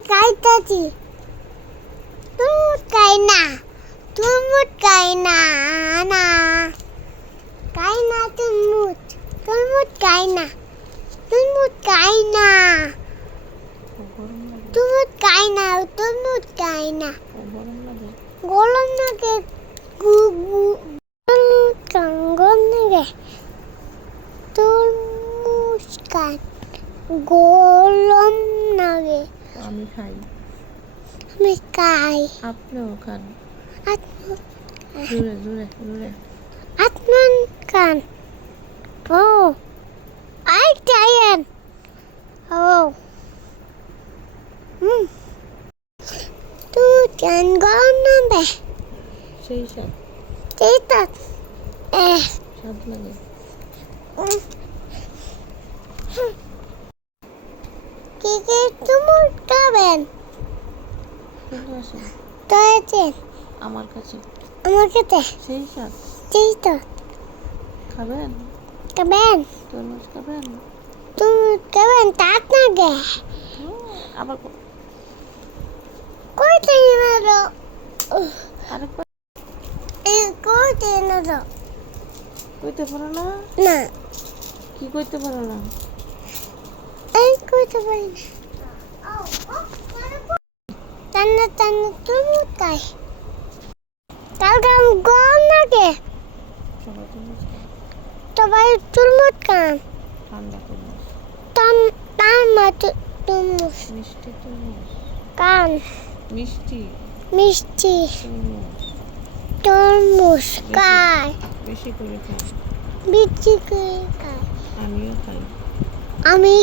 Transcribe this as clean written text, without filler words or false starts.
খাইতাছি তুরমুজ খাই না তুরমুজ খাই না না খাই না তুরমুজ তুরমুজ খাই না তুরমুজ খাই না তুরমুজ খাই না তুরমুজ খাই না গরম লাগে গরম লাগে তুরমুজ খাই গরম লাগে আমি খাই আমি খাই আপনিও খান আপনি জোরে জোরে জোরে Atman kan. Oh. I tired. Oh. Tu can go number. সেই স্বাদ Tita. স্বাদ লাগে Kiki tumur kaben. চলে আসেন Toete. আমার কাছে Amar kete. সেই স্বাদ Tita. খাবেন Kaben. তরমুজ খাবেন Tumur kaben tak nage. আবার Koi tina do. আরেকবার Koi tina do. কইতে পারো না Na. কি কইতে পারো না Koi to parin. Tanda tumur kai. Kalgam gom nage. সবাই তরমুজ খায় সবাই তুরমুজ খান ঠান্ডা তরমুজ তুরমুজ মিষ্টি তরমুজ খান মিষ্টি মিষ্টি তরমুজ তরমুজ খায় বেশি করে খাই বিচি করে খায় আমিও খাই আমি